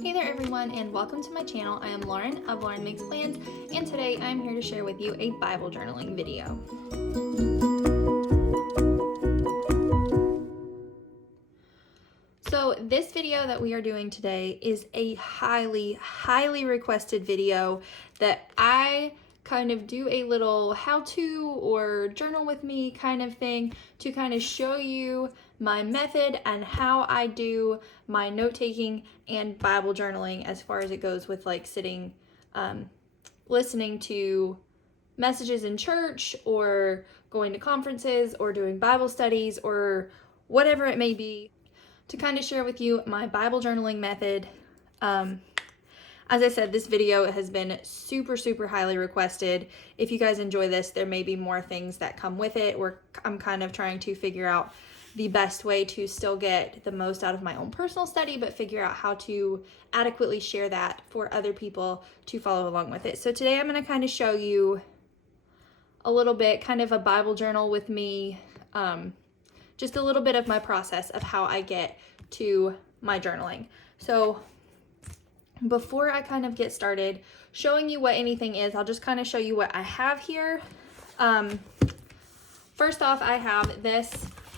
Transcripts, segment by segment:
Hey there everyone, and welcome to my channel. I am Lauren of Lauren Makes Plans, and today I'm here to share with you a Bible journaling video. So this video that we are doing today is a highly requested video that I kind of do a little how-to or journal with me kind of thing to kind of show you my method and how I do my note-taking and Bible journaling as far as it goes with like sitting, listening to messages in church or going to conferences or doing Bible studies or whatever it may be, to kind of share with you my Bible journaling method. As I said, this video has been super highly requested. If you guys enjoy this, there may be more things that come with it, where I'm kind of trying to figure out the best way to still get the most out of my own personal study, but figure out how to adequately share that for other people to follow along with it. So today I'm going to kind of show you a little bit, kind of a Bible journal with me, just a little bit of my process of how I get to my journaling. So before I kind of get started showing you what anything is, I'll just kind of show you what I have here. First off, I have this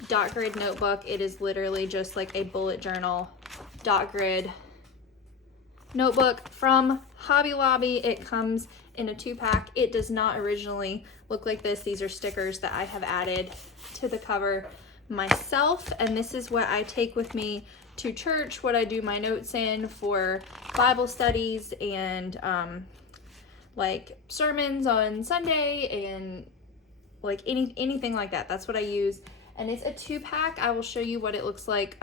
dot grid notebook. It is literally just like a bullet journal dot grid notebook from Hobby Lobby. It comes in a 2-pack. It does not originally look like this. These are stickers that I have added to the cover myself, and this is what I take with me to church, what I do my notes in for Bible studies and like sermons on Sunday and like anything like that. That's what I use, and it's a 2-pack. I will show you what it looks like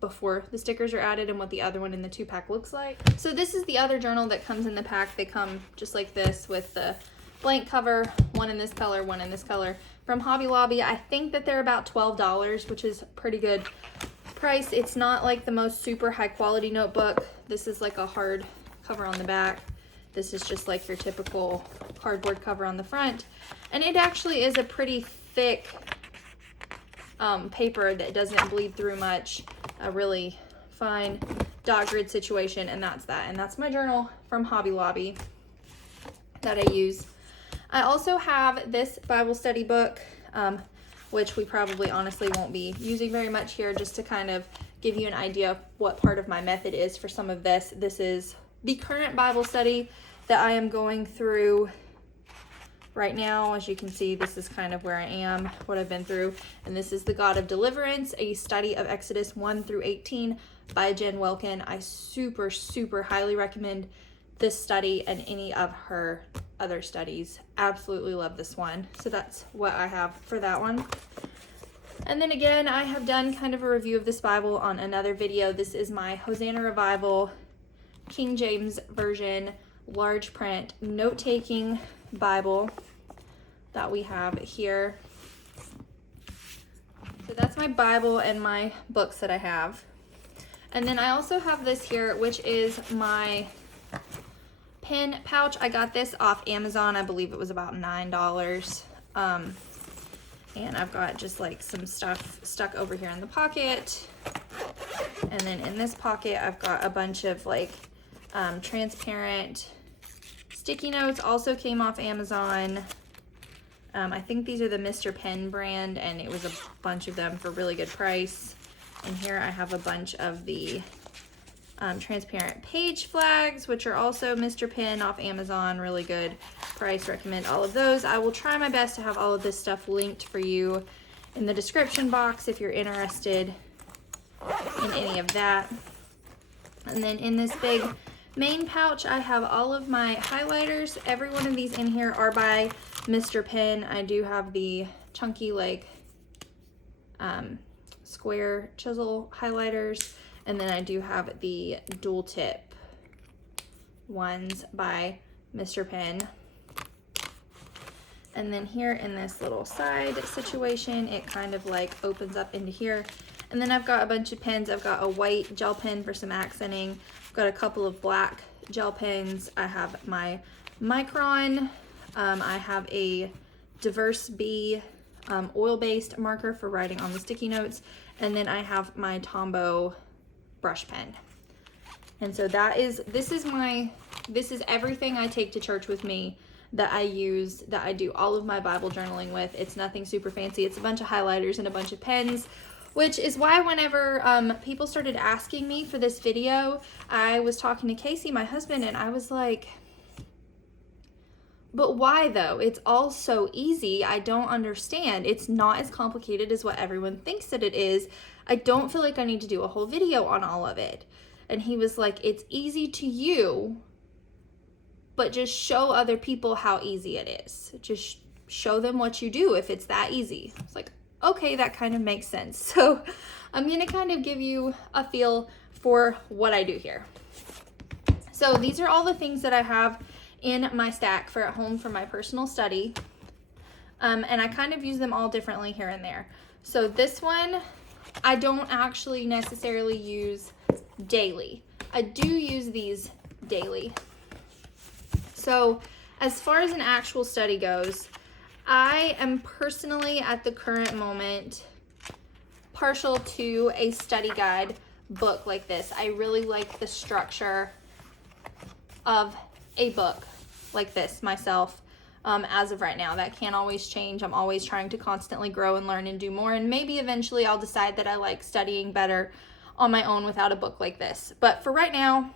before the stickers are added and what the other one in the 2-pack looks like. So this is the other journal that comes in the pack. They come just like this with the blank cover, one in this color, one in this color, from Hobby Lobby. I think that they're about $12, which is pretty good price. It's not like the most super high quality notebook. This is like a hard cover on the back. This is just like your typical cardboard cover on the front. And it actually is a pretty thick paper that doesn't bleed through much. A really fine dot grid situation, and that's that. And that's my journal from Hobby Lobby that I use. I also have this Bible study book, which we probably honestly won't be using very much here, just to kind of give you an idea of what part of my method is for some of this. This is the current Bible study that I am going through right now. As you can see, this is kind of where I am, what I've been through. And this is The God of Deliverance, a study of Exodus 1 through 18 by Jen Wilkin. I super highly recommend this study and any of her other studies. Absolutely love this one. So that's what I have for that one. And then again, I have done kind of a review of this Bible on another video. This is my Hosanna Revival King James Version large print note-taking Bible that we have here. So that's my Bible and my books that I have. And then I also have this here, which is my pen pouch. I got this off Amazon. I believe it was about $9. And I've got just like some stuff stuck over here in the pocket. And then in this pocket, I've got a bunch of like transparent sticky notes. Also came off Amazon. I think these are the Mr. Pen brand, and it was a bunch of them for a really good price. And here I have a bunch of the transparent page flags, which are also Mr. Pen off Amazon. Really good price. Recommend all of those. I will try my best to have all of this stuff linked for you in the description box if you're interested in any of that. And then in this big main pouch, I have all of my highlighters. Every one of these in here are by Mr. Pen. I do have the chunky like square chisel highlighters, and then I do have the dual tip ones by Mr. Pen. And then here in this little side situation, it kind of like opens up into here. And then I've got a bunch of pens. I've got a white gel pen for some accenting. I've got a couple of black gel pens. I have my Micron. I have a Diverse B oil-based marker for writing on the sticky notes. And then I have my Tombow brush pen. And so this is everything I take to church with me that I use, that I do all of my Bible journaling with. It's nothing super fancy. It's a bunch of highlighters and a bunch of pens, which is why whenever people started asking me for this video, I was talking to Casey, my husband, and I was like, but why though? It's all so easy. I don't understand. It's not as complicated as what everyone thinks that it is. I don't feel like I need to do a whole video on all of it. And he was like, it's easy to you, but just show other people how easy it is. Just show them what you do if it's that easy. It's like, okay, that kind of makes sense. So I'm gonna kind of give you a feel for what I do here. So these are all the things that I have in my stack for at home for my personal study. And I kind of use them all differently here and there. So this one, I don't actually necessarily use daily. I do use these daily. So as far as an actual study goes, I am personally at the current moment partial to a study guide book like this. I really like the structure of a book like this myself as of right now. That can't always change. I'm always trying to constantly grow and learn and do more, and maybe eventually I'll decide that I like studying better on my own without a book like this. But for right now,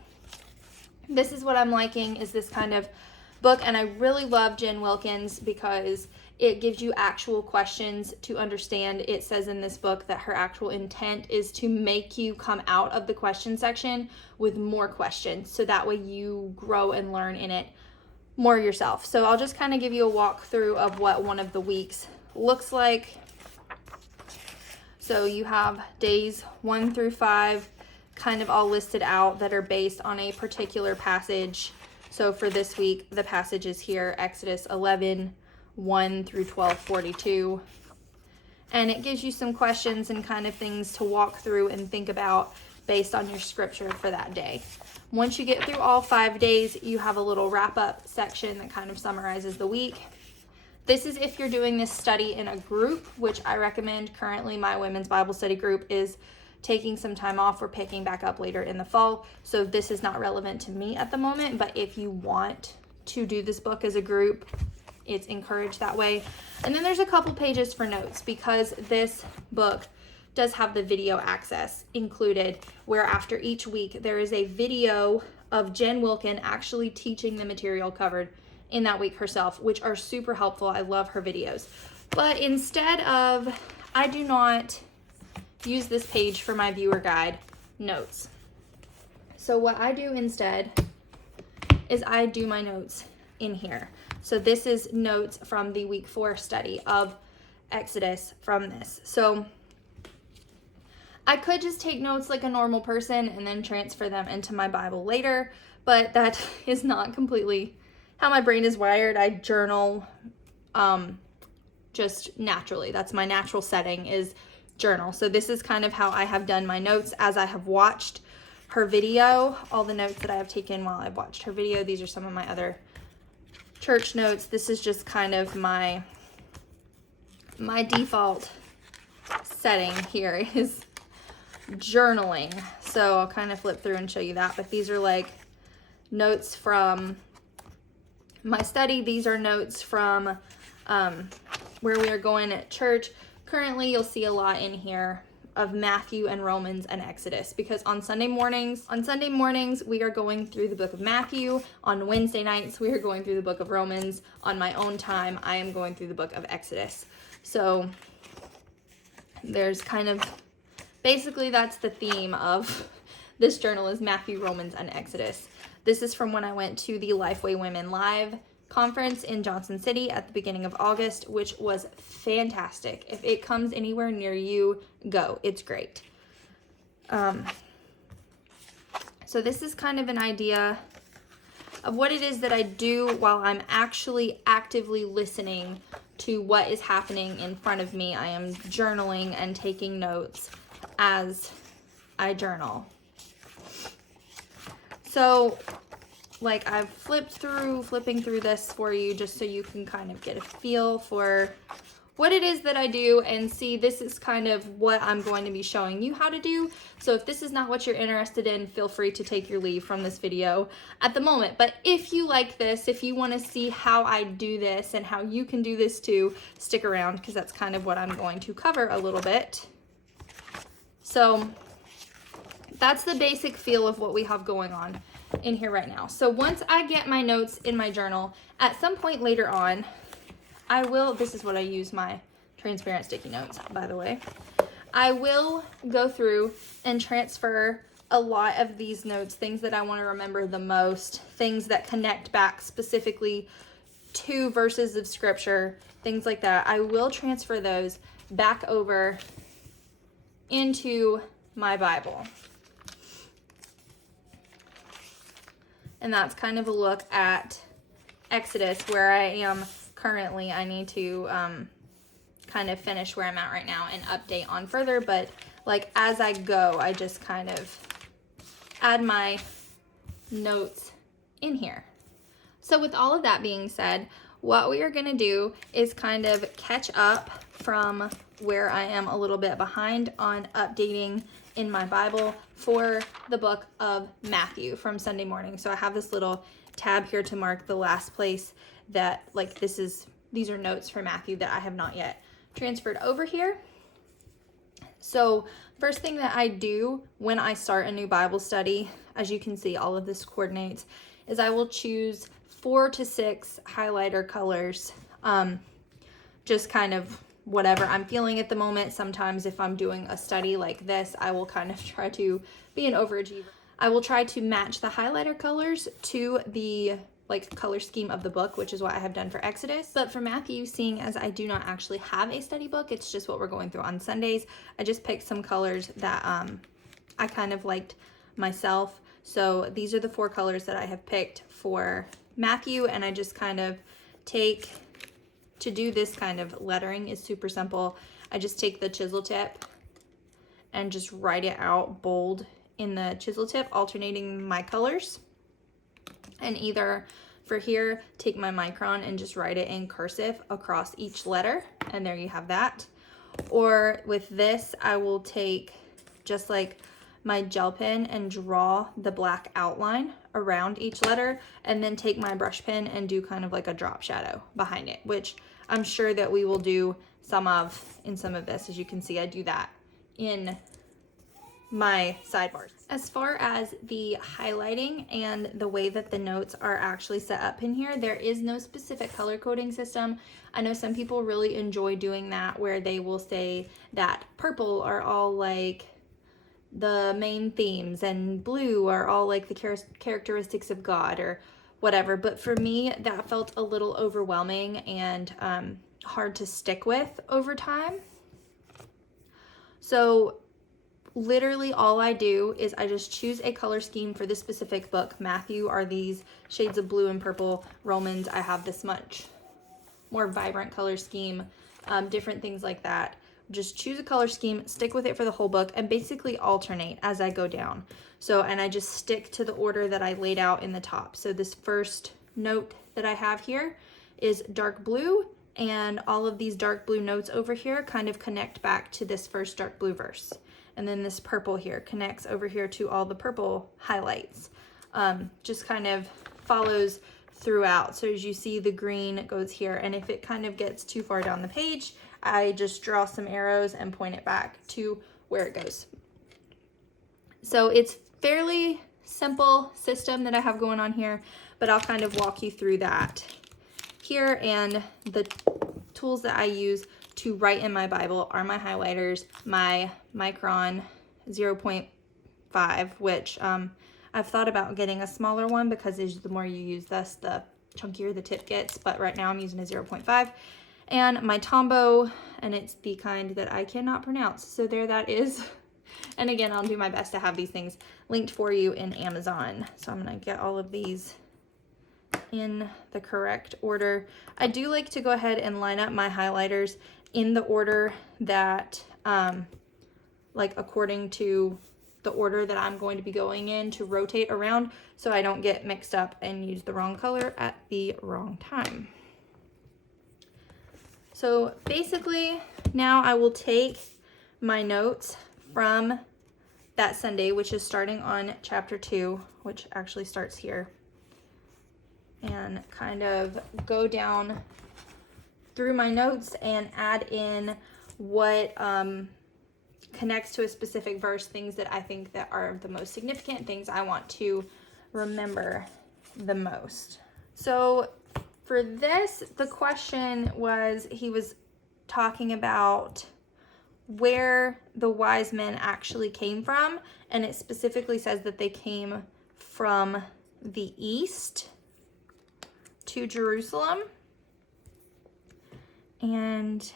this is what I'm liking, is this kind of book. And I really love Jen Wilkins because it gives you actual questions to understand. It says in this book that her actual intent is to make you come out of the question section with more questions, so that way you grow and learn in it more yourself. So I'll just kind of give you a walkthrough of what one of the weeks looks like. So you have days 1 through 5 kind of all listed out that are based on a particular passage. So for this week, the passage is here, Exodus 11, 1 through 12:42. And it gives you some questions and kind of things to walk through and think about based on your scripture for that day. Once you get through all 5 days, you have a little wrap-up section that kind of summarizes the week. This is if you're doing this study in a group, which I recommend. Currently, my women's Bible study group is taking some time off. We're picking back up later in the fall, so this is not relevant to me at the moment, but if you want to do this book as a group, it's encouraged that way. And then there's a couple pages for notes, because this book does have the video access included, where after each week there is a video of Jen Wilkin actually teaching the material covered in that week herself, which are super helpful. I love her videos. But instead of, I do not use this page for my viewer guide notes. So what I do instead is I do my notes in here. So this is notes from the week 4 study of Exodus from this. So I could just take notes like a normal person and then transfer them into my Bible later, but that is not completely how my brain is wired. I journal just naturally. That's my natural setting, is journal. So this is kind of how I have done my notes as I have watched her video, all the notes that I have taken while I've watched her video. These are some of my other church notes. This is just kind of my default setting here is journaling. So I'll kind of flip through and show you that, but these are like notes from my study. These are notes from where we are going at church. Currently, you'll see a lot in here of Matthew and Romans and Exodus, because on Sunday mornings we are going through the book of Matthew. On Wednesday nights we are going through the book of Romans. On my own time, I am going through the book of Exodus. So there's kind of, basically that's the theme of this journal, is Matthew, Romans, and Exodus. This is from when I went to the Lifeway Women Live conference in Johnson City at the beginning of August, which was fantastic. If it comes anywhere near you, go. It's great. So this is kind of an idea of what it is that I do while I'm actually actively listening to what is happening in front of me. I am journaling and taking notes as I journal. So like I've flipping through this for you just so you can kind of get a feel for what it is that I do and see this is kind of what I'm going to be showing you how to do. So if this is not what you're interested in, feel free to take your leave from this video at the moment. But if you like this, if you want to see how I do this and how you can do this too, stick around because that's kind of what I'm going to cover a little bit. So that's the basic feel of what we have going on in here right now. So once I get my notes in my journal, at some point later on, I will, this is what I use my transparent sticky notes, by the way. I will go through and transfer a lot of these notes, things that I want to remember the most, things that connect back specifically to verses of scripture, things like that. I will transfer those back over into my Bible. And that's kind of a look at Exodus, where I am currently. I need to kind of finish where I'm at right now and update on further, but like as I go, I just kind of add my notes in here. So with all of that being said, what we are going to do is kind of catch up from where I am a little bit behind on updating in my Bible for the book of Matthew from Sunday morning. So I have this little tab here to mark the last place that like these are notes for Matthew that I have not yet transferred over here. So first thing that I do when I start a new Bible study, as you can see, all of this coordinates, is I will choose 4 to 6 highlighter colors, just kind of whatever I'm feeling at the moment. Sometimes if I'm doing a study like this, I will kind of try to be an overachiever. I will try to match the highlighter colors to the like color scheme of the book, which is what I have done for Exodus. But for Matthew, seeing as I do not actually have a study book, it's just what we're going through on Sundays, I just picked some colors that I kind of liked myself. So these are the 4 colors that I have picked for Matthew, and I just kind of take, to do this kind of lettering is super simple. I just take the chisel tip and just write it out bold in the chisel tip, alternating my colors. And either for here, take my micron and just write it in cursive across each letter, and there you have that. Or with this, I will take just like my gel pen and draw the black outline around each letter, and then take my brush pen and do kind of like a drop shadow behind it, which I'm sure that we will do some of in some of this. As you can see, I do that in my sidebars. As far as the highlighting and the way that the notes are actually set up in here, there is no specific color coding system. I know some people really enjoy doing that, where they will say that purple are all like the main themes and blue are all like the characteristics of God or whatever. But for me, that felt a little overwhelming and hard to stick with over time. So literally all I do is I just choose a color scheme for this specific book. Matthew are these shades of blue and purple. Romans, I have this much more vibrant color scheme, different things like that. Just choose a color scheme, stick with it for the whole book, and basically alternate as I go down. So, and I just stick to the order that I laid out in the top. So this first note that I have here is dark blue, and all of these dark blue notes over here kind of connect back to this first dark blue verse. And then this purple here connects over here to all the purple highlights. Just kind of follows throughout. So as you see, the green goes here, and if it kind of gets too far down the page, I just draw some arrows and point it back to where it goes. So it's fairly simple system that I have going on here, but I'll kind of walk you through that here. And the tools that I use to write in my Bible are my highlighters, my Micron 0.5, which I've thought about getting a smaller one because the more you use this, the chunkier the tip gets, but right now I'm using a 0.5. And my Tombow, and it's the kind that I cannot pronounce, so there that is. And again, I'll do my best to have these things linked for you in Amazon. So I'm gonna get all of these in the correct order. I do like to go ahead and line up my highlighters in the order that, like according to the order that I'm going to be going in to rotate around, so I don't get mixed up and use the wrong color at the wrong time. So basically, now I will take my notes from that Sunday, which is starting on chapter 2, which actually starts here, and kind of go down through my notes and add in what connects to a specific verse, things that I think that are the most significant, things I want to remember the most. So for this, the question was, he was talking about where the wise men actually came from, and it specifically says that they came from the east to Jerusalem, and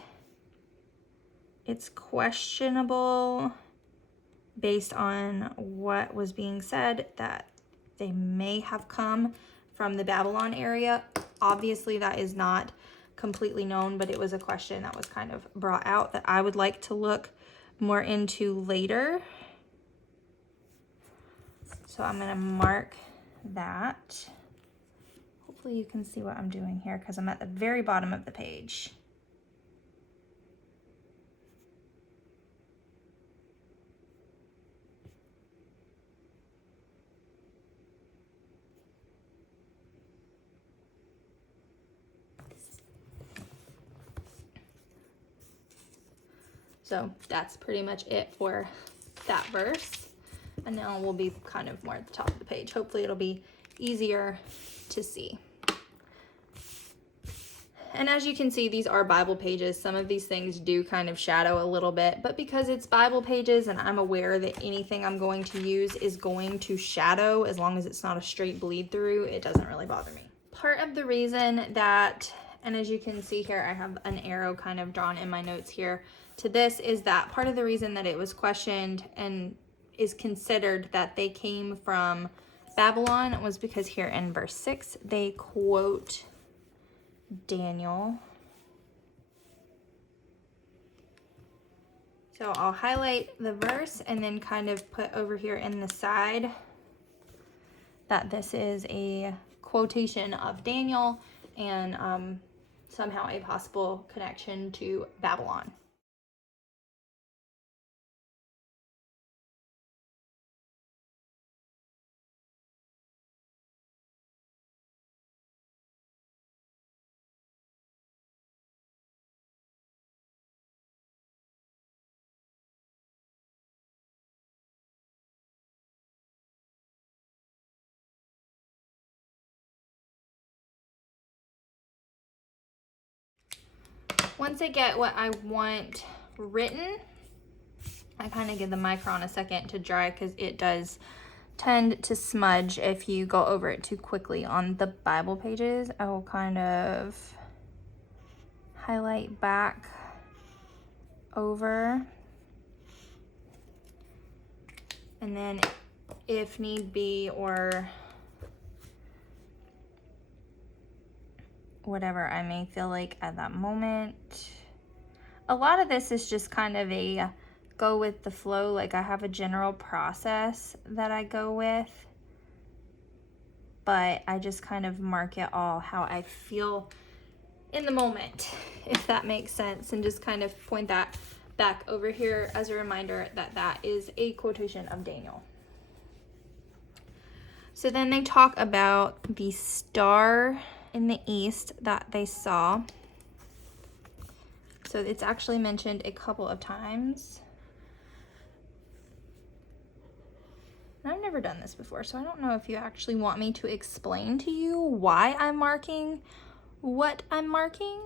it's questionable based on what was being said that they may have come from the Babylon area. Obviously, that is not completely known, but it was a question that was kind of brought out that I would like to look more into later. So I'm going to mark that. Hopefully you can see what I'm doing here because I'm at the very bottom of the page. So that's pretty much it for that verse. And now we'll be kind of more at the top of the page. Hopefully it'll be easier to see. And as you can see, these are Bible pages. Some of these things do kind of shadow a little bit, but because it's Bible pages and I'm aware that anything I'm going to use is going to shadow, as long as it's not a straight bleed through, it doesn't really bother me. Part of the reason that, and as you can see here, I have an arrow kind of drawn in my notes here to this, is that part of the reason that it was questioned and is considered that they came from Babylon was because here in verse 6, they quote Daniel. So I'll highlight the verse and then kind of put over here in the side that this is a quotation of Daniel and somehow a possible connection to Babylon. Once I get what I want written, I kind of give the micron a second to dry because it does tend to smudge if you go over it too quickly on the Bible pages. I will kind of highlight back over, and then if need be, or whatever I may feel like at that moment. A lot of this is just kind of a go with the flow. Like I have a general process that I go with, but I just kind of mark it all how I feel in the moment, if that makes sense, and just kind of point that back over here as a reminder that that is a quotation of Daniel. So then they talk about the star in the east that they saw. So it's actually mentioned a couple of times. And I've never done this before, so I don't know if you actually want me to explain to you why I'm marking what I'm marking.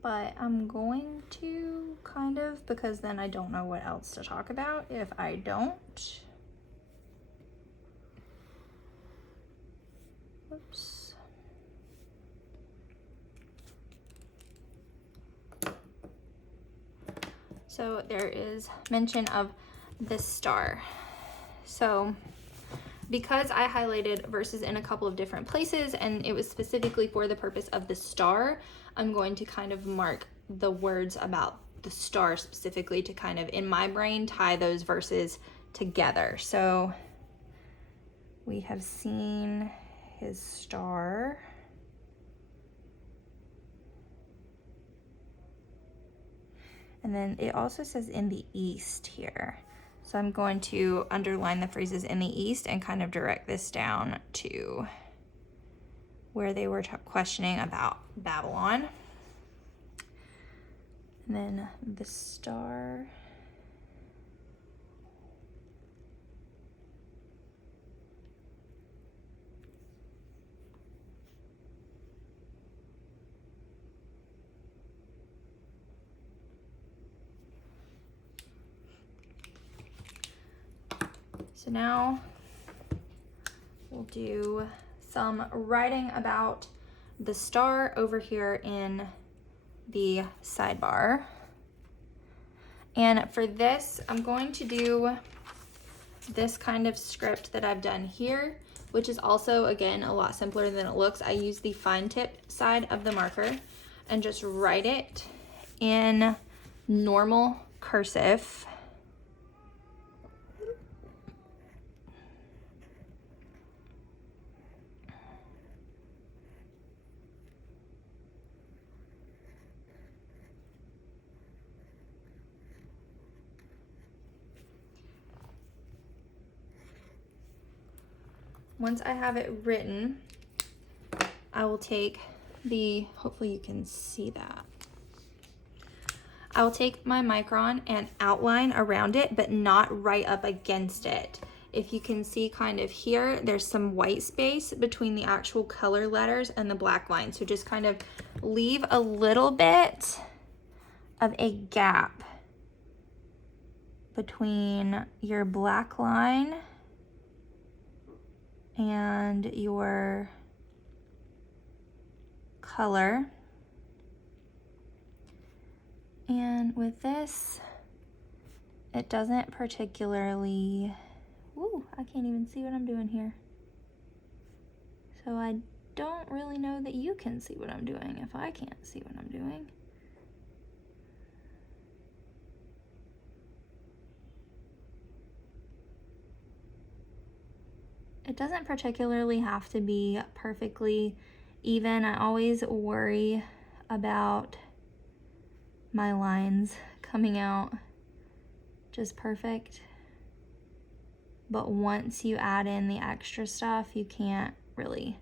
But I'm going to kind of, because then I don't know what else to talk about if I don't. Oops. So there is mention of the star. So because I highlighted verses in a couple of different places and it was specifically for the purpose of the star, I'm going to kind of mark the words about the star specifically to kind of, in my brain, tie those verses together. So we have seen his star. And then it also says in the east here. So I'm going to underline the phrases in the east and kind of direct this down to where they were questioning about Babylon. And then the star. So now we'll do some writing about the star over here in the sidebar. And for this, I'm going to do this kind of script that I've done here, which is also, again, a lot simpler than it looks. I use the fine tip side of the marker and just write it in normal cursive. Once I have it written, I will take hopefully you can see that. I will take my Micron and outline around it, but not right up against it. If you can see kind of here, there's some white space between the actual color letters and the black line. So just kind of leave a little bit of a gap between your black line and your color. And with this, it doesn't particularly, ooh, I can't even see what I'm doing here. So I don't really know that you can see what I'm doing if I can't see what I'm doing. It doesn't particularly have to be perfectly even. I always worry about my lines coming out just perfect. But once you add in the extra stuff, you can't really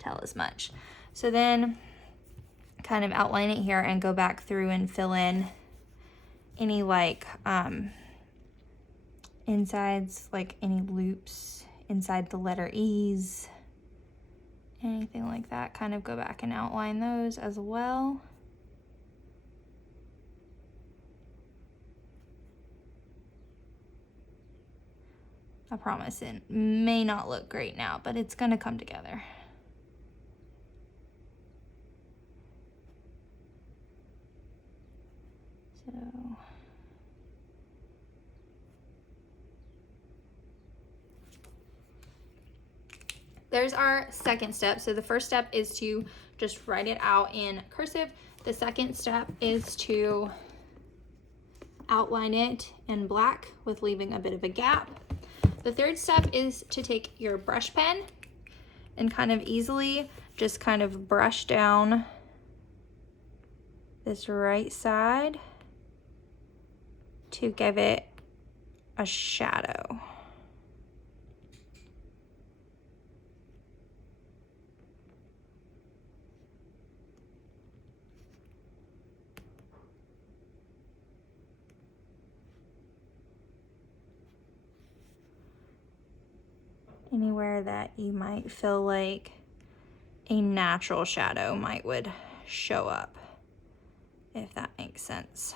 tell as much. So then kind of outline it here and go back through and fill in any like insides, like any loops inside the letter E's, anything like that. Kind of go back and outline those as well. I promise it may not look great now, but it's gonna come together. So there's our second step. So the first step is to just write it out in cursive. The second step is to outline it in black with leaving a bit of a gap. The third step is to take your brush pen and kind of easily just kind of brush down this right side to give it a shadow. Anywhere that you might feel like a natural shadow would show up, if that makes sense.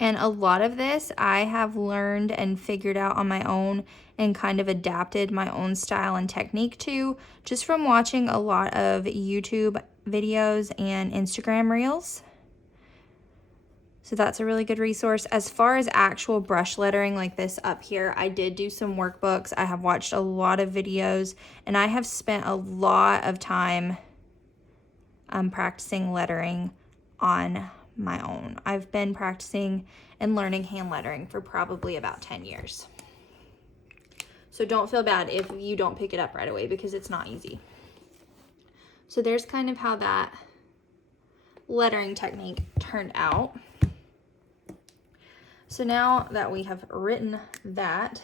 And a lot of this I have learned and figured out on my own and kind of adapted my own style and technique to, just from watching a lot of YouTube videos and Instagram reels. So that's a really good resource. As far as actual brush lettering like this up here, I did do some workbooks. I have watched a lot of videos, and I have spent a lot of time practicing lettering on my own. I've been practicing and learning hand lettering for probably about 10 years. So don't feel bad if you don't pick it up right away, because it's not easy. So there's kind of how that lettering technique turned out. So now that we have written that,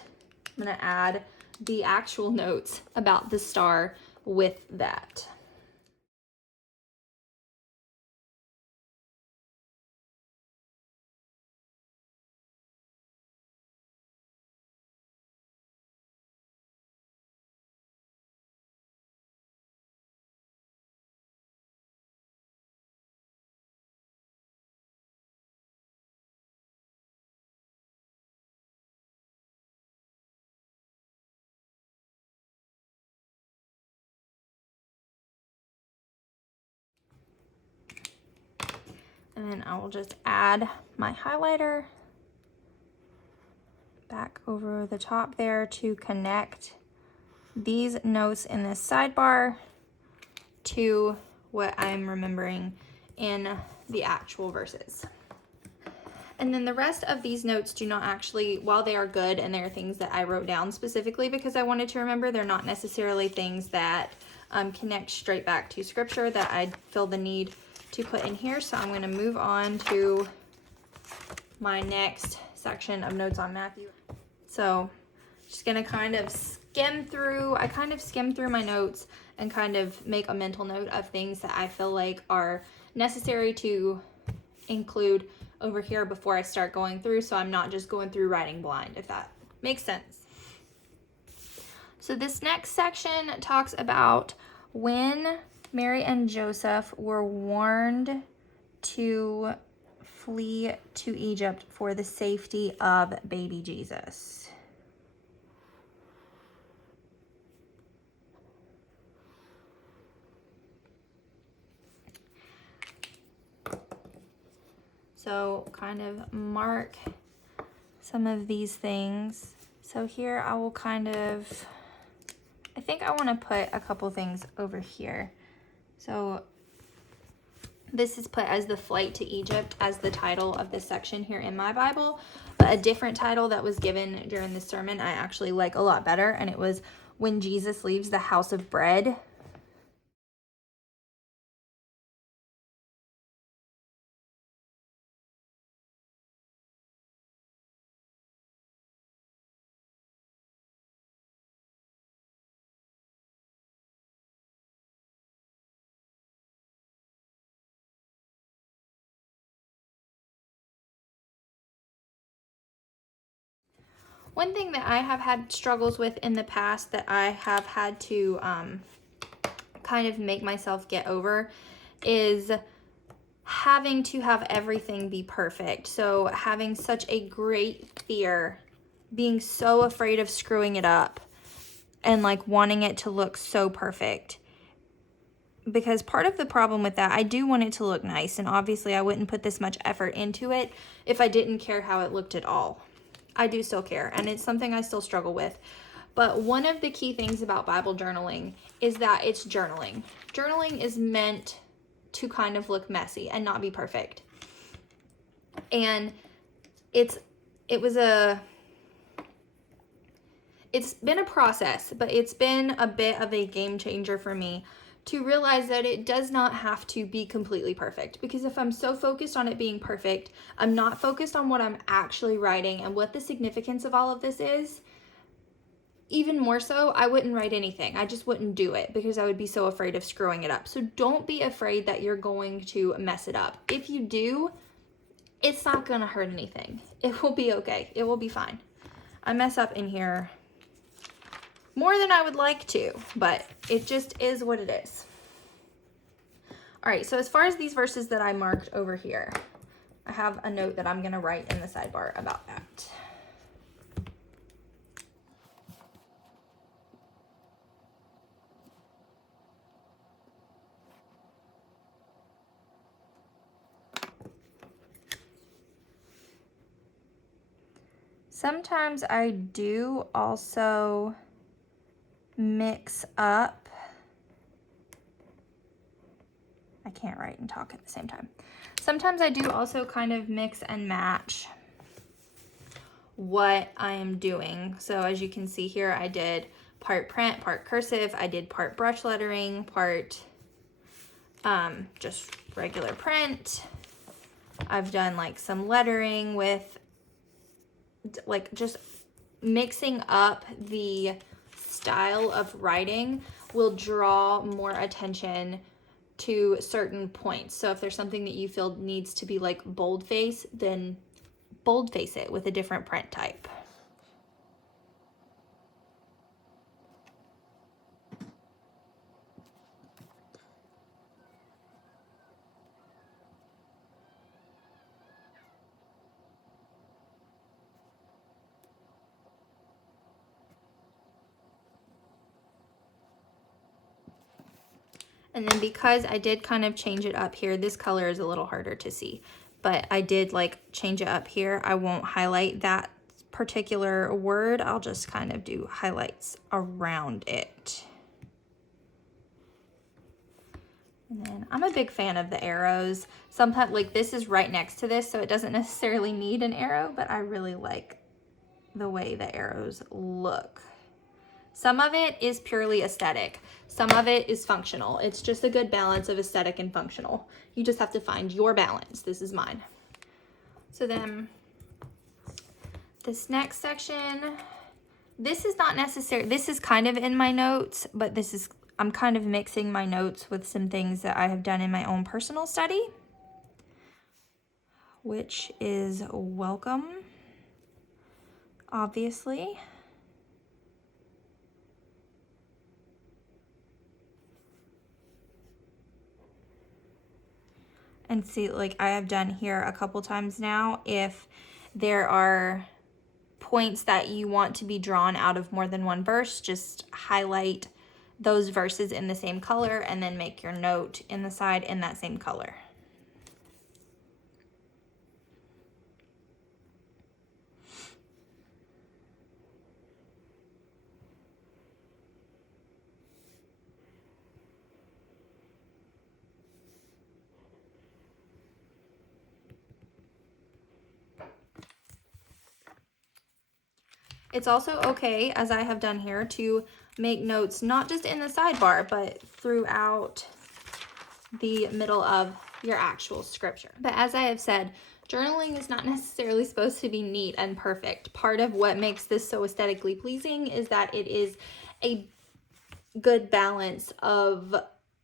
I'm going to add the actual notes about the star with that. And then I will just add my highlighter back over the top there to connect these notes in this sidebar to what I'm remembering in the actual verses. And then the rest of these notes do not actually, while they are good and they are things that I wrote down specifically because I wanted to remember, they're not necessarily things that connect straight back to scripture that I feel the need to put in here. So I'm going to move on to my next section of notes on Matthew. So just going to kind of skim through my notes and kind of make a mental note of things that I feel like are necessary to include over here before I start going through, so I'm not just going through writing blind, if that makes sense. So this next section talks about when Mary and Joseph were warned to flee to Egypt for the safety of baby Jesus. So kind of mark some of these things. So here I will I think I want to put a couple things over here. So this is put as the flight to Egypt as the title of this section here in my Bible, but a different title that was given during the sermon I actually like a lot better, and it was When Jesus Leaves the House of Bread. One thing that I have had struggles with in the past that I have had to kind of make myself get over is having to have everything be perfect. So having such a great fear, being so afraid of screwing it up, and like wanting it to look so perfect. Because part of the problem with that, I do want it to look nice, and obviously I wouldn't put this much effort into it if I didn't care how it looked at all. I do still care, and it's something I still struggle with. But one of the key things about Bible journaling is that it's journaling. Journaling is meant to kind of look messy and not be perfect. And it's been a process, but it's been a bit of a game changer for me to realize that it does not have to be completely perfect. Because if I'm so focused on it being perfect, I'm not focused on what I'm actually writing and what the significance of all of this is. Even more so, I wouldn't write anything. I just wouldn't do it because I would be so afraid of screwing it up. So don't be afraid that you're going to mess it up. If you do, it's not gonna hurt anything. It will be okay. It will be fine. I mess up in here more than I would like to, but it just is what it is. All right, so as far as these verses that I marked over here, I have a note that I'm gonna write in the sidebar about that. Sometimes I do also mix up. I can't write and talk at the same time. Sometimes I do also kind of mix and match what I am doing. So as you can see here, I did part print, part cursive. I did part brush lettering, part just regular print. I've done like some lettering with like just mixing up the style of writing will draw more attention to certain points. So if there's something that you feel needs to be like boldface, then boldface it with a different print type. And then because I did kind of change it up here, this color is a little harder to see, but I did like change it up here. I won't highlight that particular word. I'll just kind of do highlights around it. And then I'm a big fan of the arrows. Sometimes like this is right next to this, so it doesn't necessarily need an arrow, but I really like the way the arrows look. Some of it is purely aesthetic. Some of it is functional. It's just a good balance of aesthetic and functional. You just have to find your balance. This is mine. So then this next section, this is not necessary. This is kind of in my notes, but I'm kind of mixing my notes with some things that I have done in my own personal study, which is welcome, obviously. And see, like I have done here a couple times now, if there are points that you want to be drawn out of more than one verse, just highlight those verses in the same color and then make your note in the side in that same color. It's also okay, as I have done here, to make notes not just in the sidebar, but throughout the middle of your actual scripture. But as I have said, journaling is not necessarily supposed to be neat and perfect. Part of what makes this so aesthetically pleasing is that it is a good balance of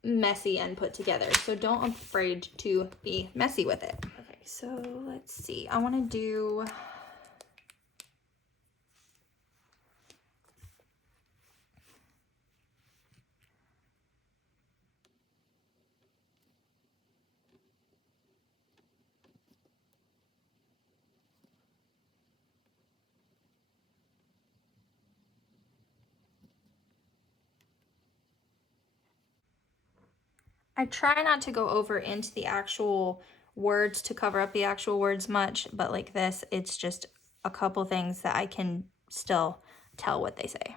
messy and put together. So don't be afraid to be messy with it. Okay, so let's see. I want to do... I try not to go over into the actual words to cover up the actual words much, but like this, it's just a couple things that I can still tell what they say.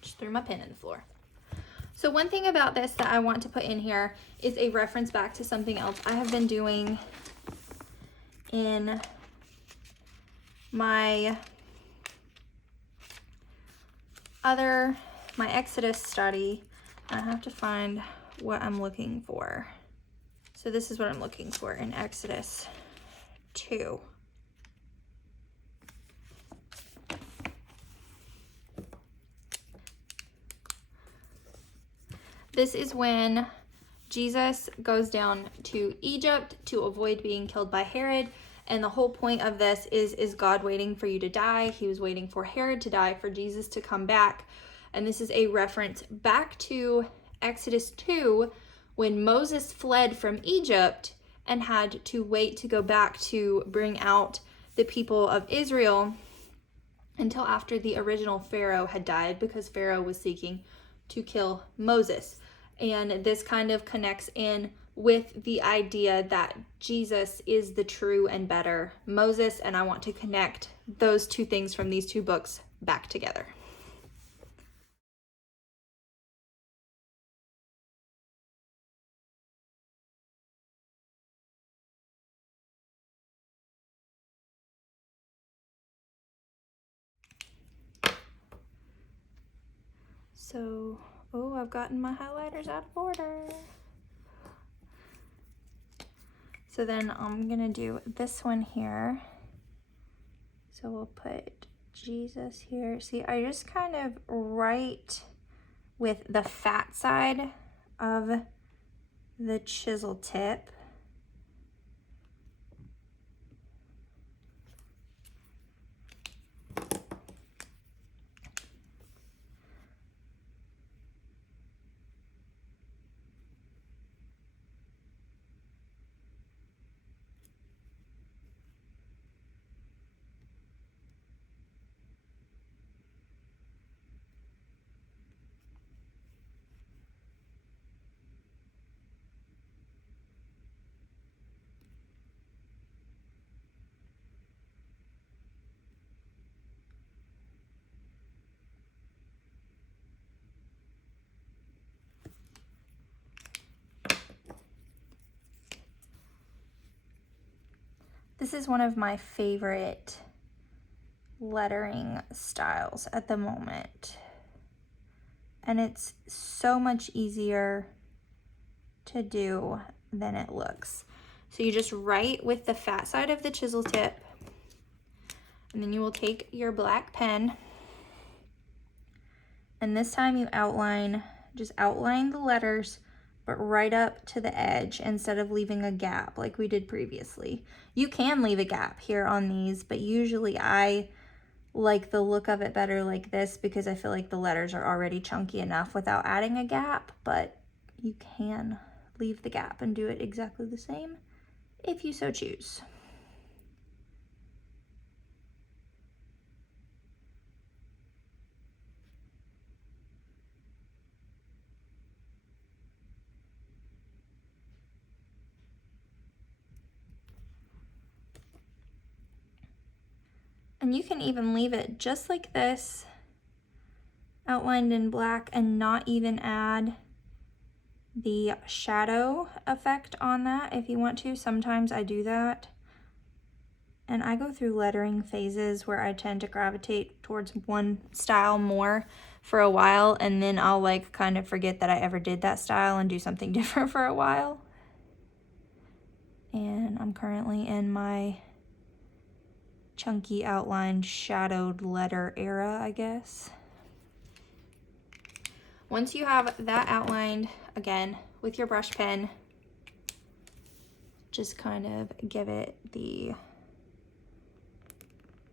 Just threw my pen in the floor. So one thing about this that I want to put in here is a reference back to something else I have been doing in my Exodus study. I have to find what I'm looking for. So this is what I'm looking for in Exodus 2. This is when Jesus goes down to Egypt to avoid being killed by Herod. And the whole point of this is God waiting for you to die? He was waiting for Herod to die for Jesus to come back. And this is a reference back to Exodus 2, when Moses fled from Egypt and had to wait to go back to bring out the people of Israel until after the original Pharaoh had died, because Pharaoh was seeking to kill Moses. And this kind of connects in with the idea that Jesus is the true and better Moses, and I want to connect those two things from these two books back together. So, oh, I've gotten my highlighters out of order. So then I'm gonna do this one here. So we'll put Jesus here. See, I just kind of write with the fat side of the chisel tip. This is one of my favorite lettering styles at the moment. And it's so much easier to do than it looks. So you just write with the fat side of the chisel tip, and then you will take your black pen, and this time you just outline the letters, but right up to the edge instead of leaving a gap like we did previously. You can leave a gap here on these, but usually I like the look of it better like this because I feel like the letters are already chunky enough without adding a gap, but you can leave the gap and do it exactly the same if you so choose. And you can even leave it just like this, outlined in black, and not even add the shadow effect on that if you want to. Sometimes I do that. And I go through lettering phases where I tend to gravitate towards one style more for a while, and then I'll like kind of forget that I ever did that style and do something different for a while. And I'm currently in my chunky outlined shadowed letter era, I guess. Once you have that outlined, again, with your brush pen, just kind of give it the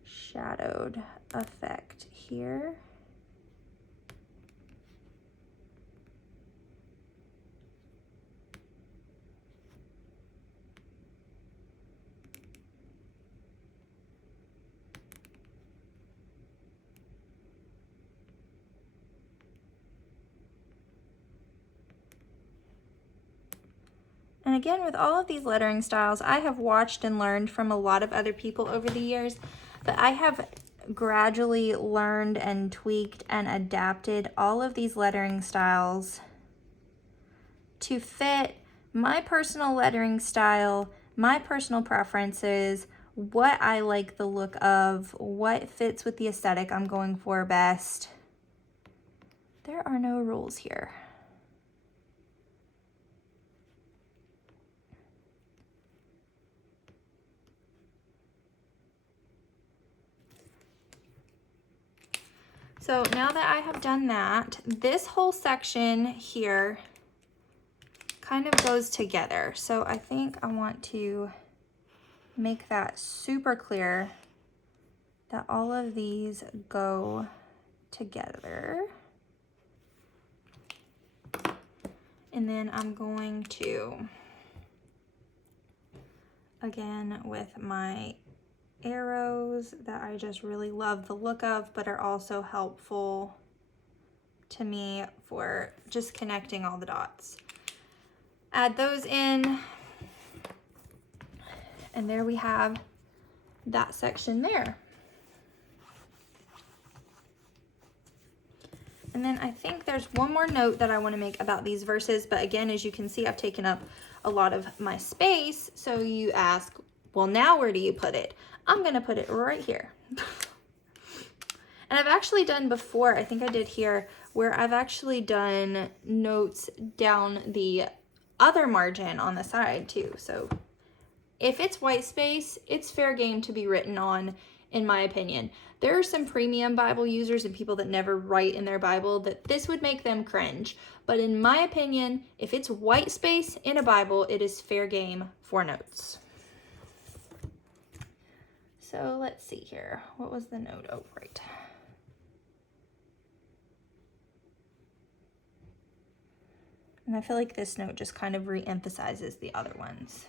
shadowed effect here. And again, with all of these lettering styles, I have watched and learned from a lot of other people over the years, but I have gradually learned and tweaked and adapted all of these lettering styles to fit my personal lettering style, my personal preferences, what I like the look of, what fits with the aesthetic I'm going for best. There are no rules here. So now that I have done that, this whole section here kind of goes together. So I think I want to make that super clear that all of these go together. And then I'm going to, again, with my arrows that I just really love the look of, but are also helpful to me for just connecting all the dots. Add those in, and there we have that section there. And then I think there's one more note that I want to make about these verses, but again, as you can see, I've taken up a lot of my space. So you ask, well, now where do you put it? I'm gonna put it right here. And I've actually done before, I think I did here, where I've actually done notes down the other margin on the side too. So if it's white space, it's fair game to be written on, in my opinion. There are some premium Bible users and people that never write in their Bible that this would make them cringe. But in my opinion, if it's white space in a Bible, it is fair game for notes. So let's see here. What was the note? Oh, right. And I feel like this note just kind of re-emphasizes the other ones.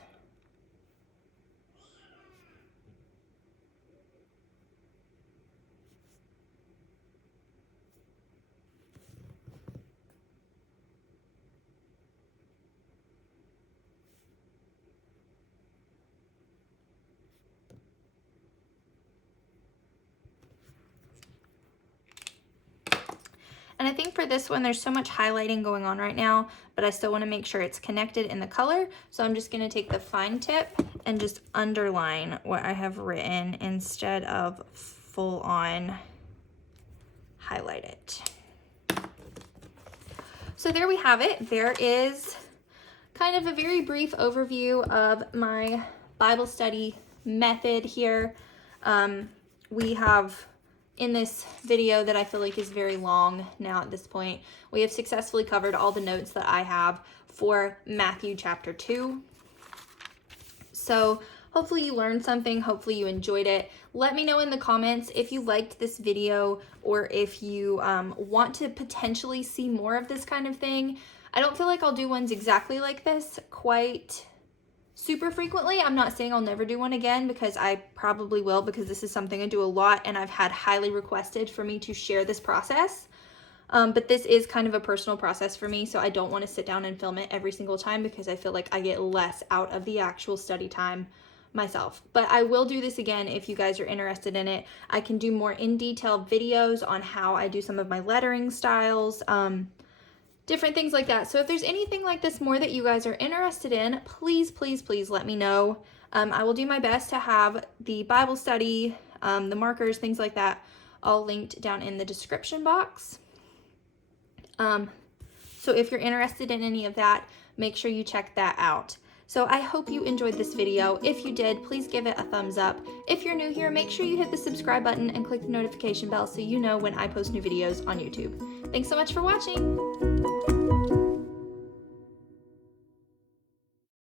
And I think for this one, there's so much highlighting going on right now, but I still want to make sure it's connected in the color. So I'm just going to take the fine tip and just underline what I have written instead of full on highlight it. So there we have it. There is kind of a very brief overview of my Bible study method here. We have, in this video that I feel like is very long now at this point, we have successfully covered all the notes that I have for Matthew chapter 2. So hopefully you learned something, hopefully you enjoyed it. Let me know in the comments if you liked this video or if you want to potentially see more of this kind of thing. I don't feel like I'll do ones exactly like this quite super frequently. I'm not saying I'll never do one again, because I probably will, because this is something I do a lot and I've had highly requested for me to share this process. But this is kind of a personal process for me, so I don't want to sit down and film it every single time because I feel like I get less out of the actual study time myself. But I will do this again if you guys are interested in it. I can do more in-detail videos on how I do some of my lettering styles, different things like that. So if there's anything like this more that you guys are interested in, please, please, please let me know. I will do my best to have the Bible study, the markers, things like that, all linked down in the description box. So if you're interested in any of that, make sure you check that out. So I hope you enjoyed this video. If you did, please give it a thumbs up. If you're new here, make sure you hit the subscribe button and click the notification bell so you know when I post new videos on YouTube. Thanks so much for watching.